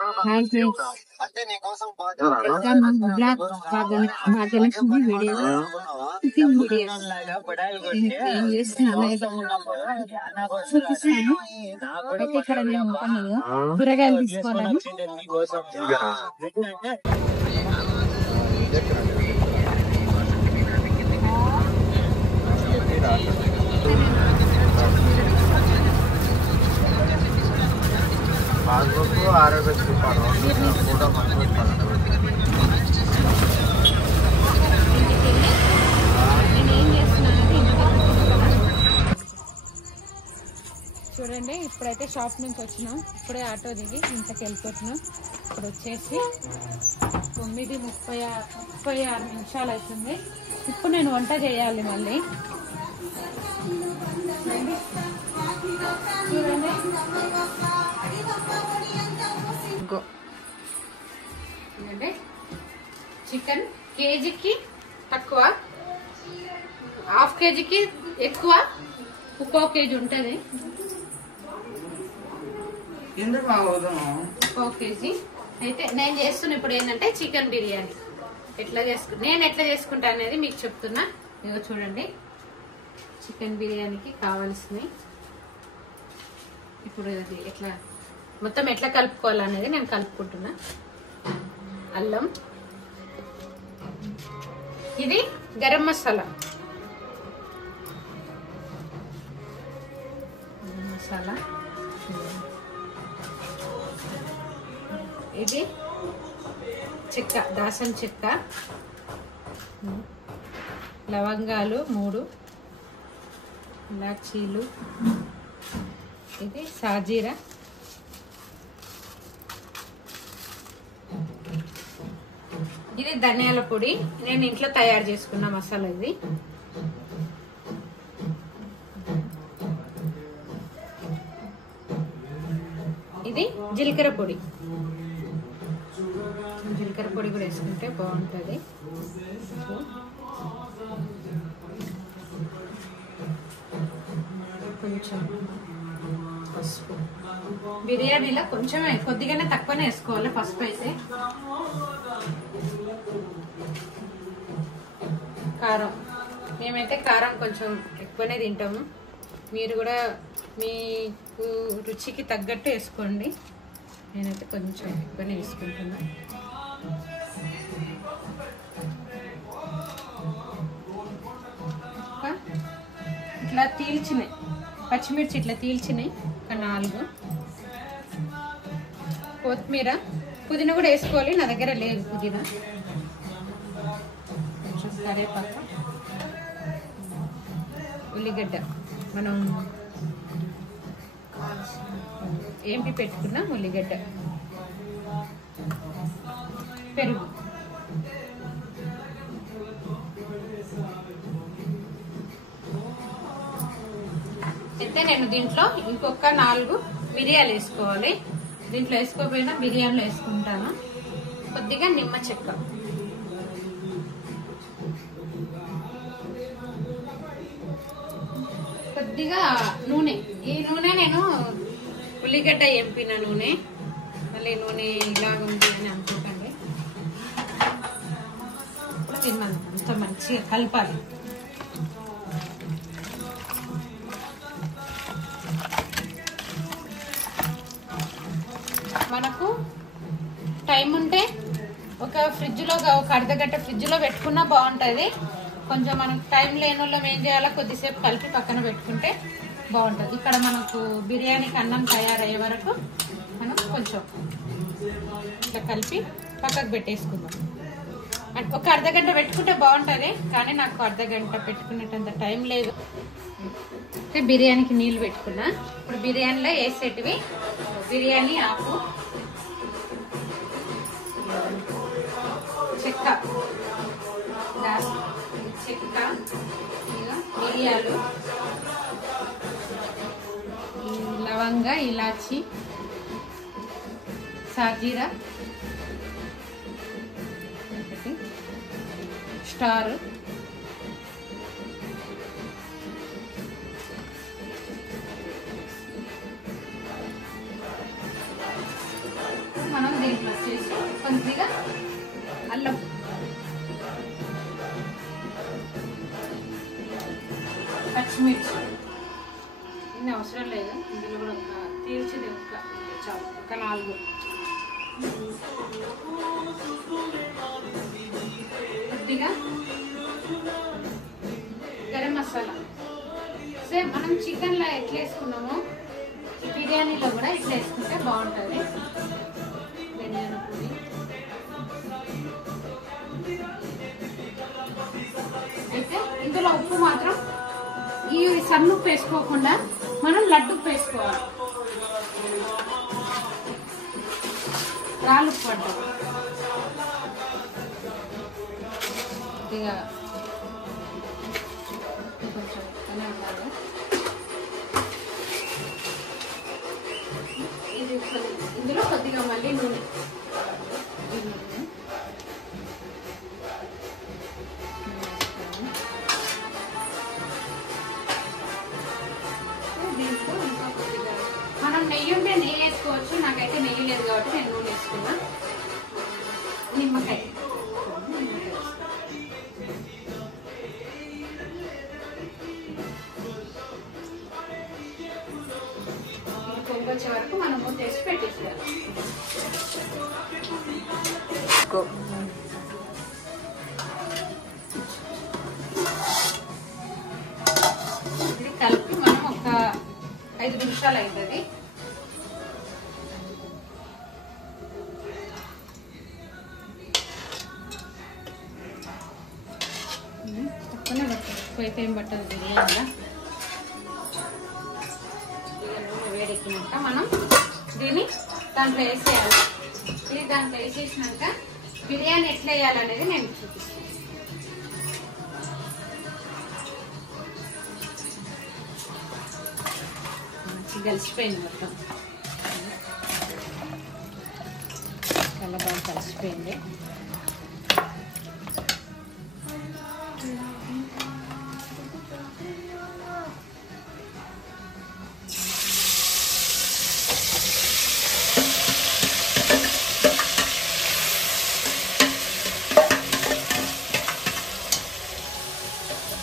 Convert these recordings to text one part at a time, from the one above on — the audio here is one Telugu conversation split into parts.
Hi friends, black Bhagyalakshmi video cooking video ఏం చేస్తున్నాను చూపిస్తాను. అయితే ఇక్కడ నేను కూరగాయలు తీసుకోవాలని చూడండి. ఇప్పుడైతే షాప్ నుంచి వచ్చినాం. ఇప్పుడే ఆటో దిగి ఇంతకు వెళ్ళిపోతున్నాం. ఇప్పుడు వచ్చేసి 9:36 నిమిషాలు అవుతుంది. ఇప్పుడు నేను వంట చేయాలి మళ్ళీ. చూడండి, చికెన్ కేజీకి తక్కువ, హాఫ్ కేజీకి ఎక్కువ, 1 కేజీ ఉంటుంది. 1 కేజీ అయితే నేను చేస్తున్నా. ఇప్పుడు ఏంటంటే చికెన్ బిర్యానీ నేను ఎట్లా చేసుకుంటా అనేది మీకు చెప్తున్నా. ఇదిగో చూడండి, చికెన్ బిర్యానీకి కావాల్సినవి ఇప్పుడు అది మొత్తం ఎట్లా కలుపుకోవాలనేది నేను కలుపుకుంటున్నా. అల్లం, ఇది గరం మసాలా, ఇది చెక్క, దాసం చెక్క, లవంగాలు 3, ఇలాచీలు, ఇది సాజీరా, ఇది ధనియాల పొడి. నేను ఇంట్లో తయారు చేసుకున్న మసాలా ఇది. ఇది జీలకర్ర పొడి. జీలకర్ర పొడి కూడా వేసుకుంటే బాగుంటుంది. కొంచెం పసుపు, బిర్యానీలో కొంచెమే, కొద్దిగానే తక్కువనే వేసుకోవాలి పసుపు అయితే. కారం, మేమైతే కారం కొంచెం ఎక్కువనే తింటాము. మీరు కూడా మీకు రుచికి తగ్గట్టు వేసుకోండి. నేనైతే కొంచెం ఎక్కువనే వేసుకుంటున్నా. ఇట్లా తీల్చినాయి పచ్చిమిర్చి, ఇట్లా తీల్చినాయి ఒక 4. కొత్తిమీర, పుదీనా కూడా వేసుకోవాలి. నా దగ్గర లేదు పుదీనా. కొంచెం కరివేపాకు, ఉల్లిగడ్డ మనం ఏంపి పెట్టుకున్నాం, ఉల్లిగడ్డ, పెరుగు. అయితే నేను దీంట్లో ఇంకొక 4 మిరియాలు వేసుకోవాలి. దీంట్లో వేసుకోకపోయినా బిర్యానీలో వేసుకుంటాను. కొద్దిగా నిమ్మ చెక్క, కొద్దిగా నూనె. ఈ నూనె నేను ఉల్లిగడ్డ ఎంపిన నూనె, మళ్ళీ నూనె ఇలాగ ఉంది అని అనుకోకండి. తిన్నాను, అంత మంచిగా కలపాలి. మనకు టైం ఉంటే ఒక ఫ్రిడ్జ్లో ఒక అర్ధగంట ఫ్రిడ్జ్లో పెట్టుకున్నా బాగుంటుంది. కొంచెం మనకు టైం లేని వాళ్ళం ఏం చేయాలో కొద్దిసేపు కలిపి పక్కన పెట్టుకుంటే బాగుంటుంది. ఇక్కడ మనకు బిర్యానీకి అన్నం తయారయ్యే వరకు మనం కొంచెం ఇట్లా కలిపి పక్కకు పెట్టేసుకుందాం. ఒక అర్ధగంట పెట్టుకుంటే బాగుంటుంది, కానీ నాకు అర్ధగంట పెట్టుకునేటంత టైం లేదు. బిర్యానీకి నీళ్ళు పెట్టుకున్నా. ఇప్పుడు బిర్యానీలో వేసేటివి బిర్యానీ ఆకు, చెక్క, చెక్క, మిరియాలు, లవంగ, ఇలాచి, సాజీరా, స్టార్, మనం దీంట్లో వచ్చేసి కొద్దిగా అల్లం, పచ్చిమిర్చి ఇన్ని అవసరం లేదు, ఇందులో కూడా తీర్చింది చాలు, ఒక 4. కొద్దిగా గరం మసాలా, సేమ్ మనం చికెన్లో ఎట్లా వేసుకున్నామో బిర్యానీలో కూడా ఇట్లా వేసుకుంటే బాగుంటుంది. ధనియాల పొడి, అయితే ఇందులో ఉప్పు మాత్రం ఈ సన్నుప్పు వేసుకోకుండా మనం లడ్డుప్పు వేసుకోవాలి, రాళ్ళుప్పు అంటారు. కొద్దిగా కొంచెం ఇది ఇందులో కొద్దిగా మళ్ళీ నూనె, దీంట్లో ఇంకా కొద్దిగా మనం నెయ్యి ఉంటే నెయ్యి వేసుకోవచ్చు, నాకైతే నెయ్యి లేదు కాబట్టి నేను నూనె వేసుకున్నా. నిమ్మకాయ వచ్చే వరకు మనం మూతేసి పెట్టేసేయాలి. ఇది కలిపి మనం ఒక 5 నిమిషాలు అవుతుంది. తక్కువనే పడుతుంది, ఎక్కువైతే ఏం పట్టదు బిర్యానీలో. వేడెక్కినాక మనం దీన్ని దాంట్లో వేసేయాలి. ఇది దాంట్లో వేసేసినాక బిర్యానీ ఎట్లా వేయాలనేది నేను చూపిస్తాను. మంచిగా కలిసిపోయింది, మొత్తం చాలా బాగా కలిసిపోయింది.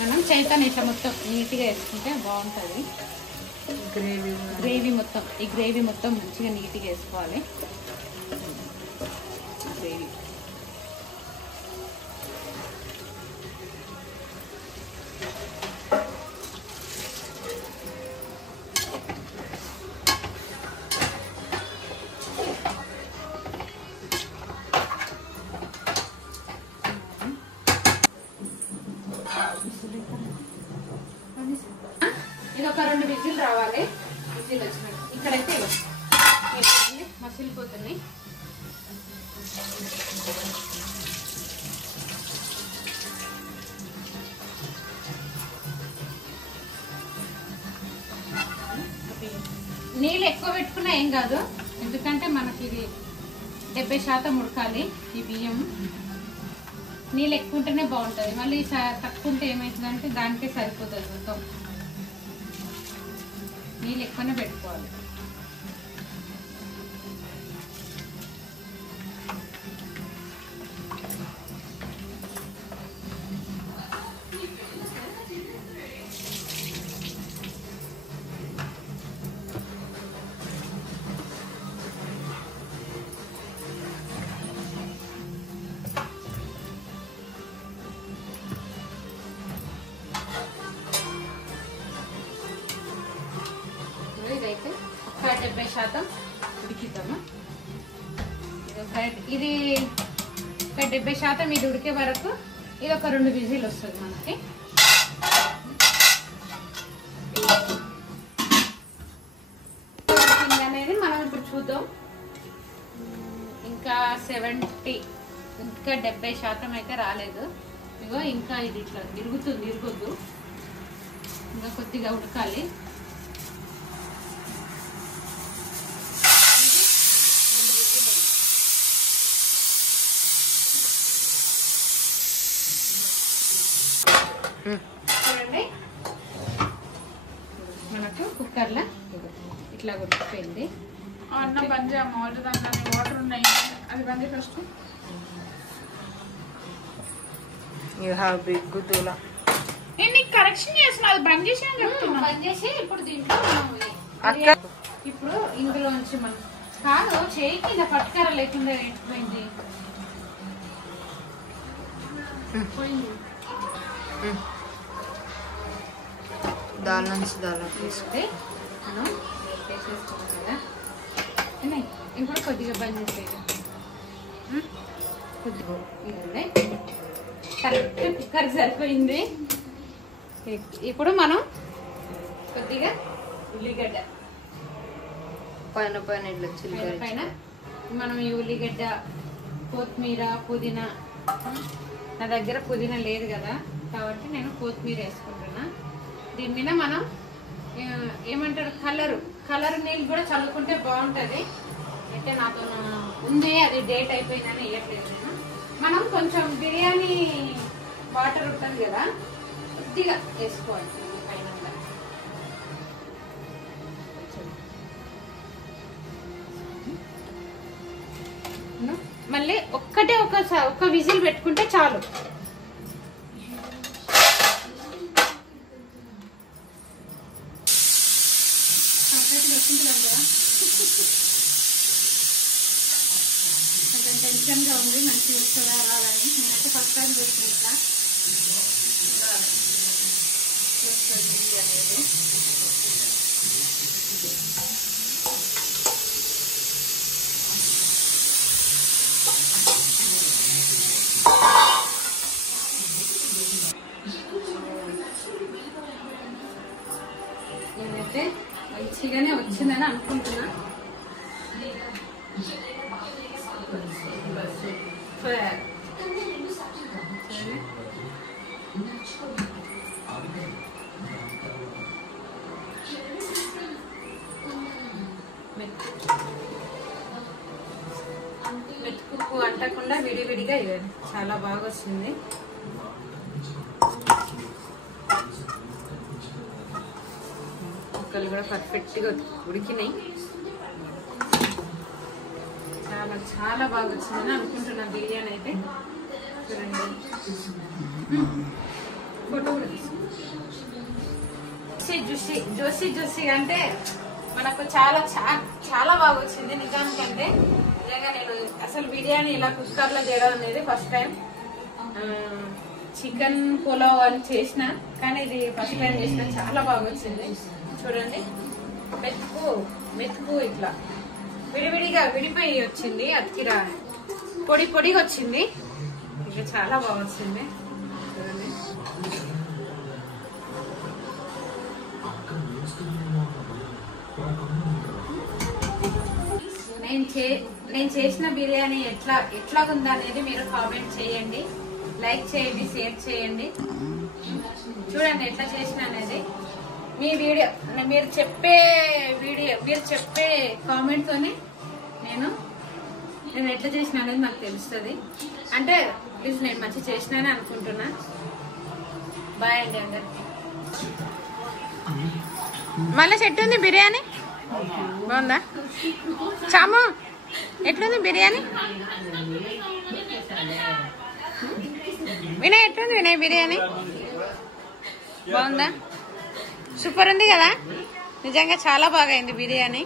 మనం చైతన్ ఇట్లా మొత్తం నీట్గా వేసుకుంటే బాగుంటుంది. గ్రేవీ మొత్తం, ఈ గ్రేవీ మొత్తం మంచిగా నీట్గా వేసుకోవాలి. గ్రేవీ ఇది ఒక 2 విజిల్ రావాలి. విజిల్ వచ్చినట్టు ఇక్కడైతే మసిలిపోతున్నాయి. నీళ్ళు ఎక్కువ పెట్టుకున్నా ఏం కాదు, ఎందుకంటే మనకి ఇది 70% ఉడకాలి. ఈ బియ్యం నీళ్ళు ఎక్కువ ఉంటేనే బాగుంటుంది, మళ్ళీ తక్కువ ఉంటే ఏమవుతుందంటే దానికే సరిపోతుంది మొత్తం. నీళ్ళు ఎక్కువనే పెట్టుకోవాలి. ఇదైతే ఒక 70% ఉడికిద్దామా. ఇది ఒక 70% ఇది ఉడికే వరకు ఇది ఒక 2 విజిల్ వస్తుంది మనకి. అనేది మనం ఇప్పుడు చూద్దాం. ఇంకా 70 ఇంకా 70% అయితే రాలేదు. ఇగో ఇంకా ఇది ఇట్లా ఇరగొద్దు, ఇంకా కొద్దిగా ఉడకాలి. చూడండి మనకు కుక్కర్లో ఇట్లా ఉడికిపోయింది. అన్నం బంద్ చేయమ్మా, వాటర్ ఉన్నాయి. బంద్ ఫస్ట్. యూ హ్యావ్ బిగ్ గుతులా. నేను నీకు కరెక్షన్ చేస్తున్నా, అది బంద్ చేసి అని చెప్తున్నా. బంద్ చేసి ఇప్పుడు దీంట్లో అక్క ఇప్పుడు ఇందులోంచి మనం కాదు చేయికి ఇలా పట్టుకర లేకుండా పోయింది. దాల్ నుంచి దాల్ తీసుకుంటే మనం వేసేసుకున్నాం కదా. ఇప్పుడు కొద్దిగా బంద్ చేసేది, కొద్దిగా ఇదే కరెక్ట్ కుక్కర్ సరిపోయింది. ఇప్పుడు మనం కొద్దిగా ఉల్లిగడ్డ పైన పైన ఇట్లా చిల్లి పైన మనం ఈ ఉల్లిగడ్డ, కొత్తిమీర, పుదీనా. నా దగ్గర పుదీనా లేదు కదా కాబట్టి నేను కొత్తిమీర వేసుకుంటున్నా. దీని మీద మనం ఏమంటారు కలర్ నీళ్ళు కూడా చల్లుకుంటే బాగుంటుంది. అయితే నాతో ఉంది, అది డేట్ అయిపోయిందని వేయట్లేదు నేను. మనం కొంచెం బిర్యానీ వాటర్ ఉంటుంది కదా కొద్దిగా వేసుకోవాలి పైన. మళ్ళీ ఒక్క విజిల్ పెట్టుకుంటే చాలు. కొంచెం టెన్షన్గా ఉంది, మంచిగా వస్తుందా రాదని. నేనైతే ఫస్ట్ టైం చూసుకుంటా అనేది. నేనైతే మంచిగానే వచ్చిందని అనుకుంటున్నా. మెతుకు అంటకుండా విడివిడిగా ఇవ్వండి, చాలా బాగా వస్తుంది. ముక్కలు కూడా పర్ఫెక్ట్గా ఉడికినాయి. చాలా చాలా బాగా వచ్చిందని అనుకుంటున్నాను బిర్యానీ అయితే. చూడండి, ఫోటో కూడా జ్యూసీ అంటే మనకు చాలా చాలా బాగా వచ్చింది నిజానికంటే. నిజంగా నేను అసలు బిర్యానీ ఇలా కుక్కర్లో చేయడం అనేది ఫస్ట్ టైం. చికెన్ పులావ్ అని చేసిన, కానీ ఇది ఫస్ట్ టైం చేసిన, చాలా బాగా వచ్చింది. చూడండి, మెతుకు ఇట్లా విడివిడిగా విడిపోయి వచ్చింది, అతికిరా పొడిగా వచ్చింది. ఇంకా చాలా బాగా వచ్చింది. చూడండి, నేను చేసిన బిర్యానీ ఎట్లా ఉందా అనేది మీరు కామెంట్ చేయండి, లైక్ చేయండి, షేర్ చేయండి. చూడండి ఎట్లా చేసిన అనేది. మీ వీడియో మీరు చెప్పే కామెంట్ తోనే నేను ఎట్లా చేసిన అనేది నాకు తెలుస్తుంది. అంటే ప్లీజ్ నేను మంచి చేసినానే అనుకుంటున్నా. బాయ్ అండి అందరికి. మళ్ళీ చెట్టు ఉంది బిర్యానీ బాగుందా? చాము ఎట్లుంది బిర్యానీ? వినయ్ ఎట్లుంది? వినయ్ బిర్యానీ బాగుందా? సూపర్ ఉంది కదా, నిజంగా చాలా బాగా అయింది బిర్యానీ.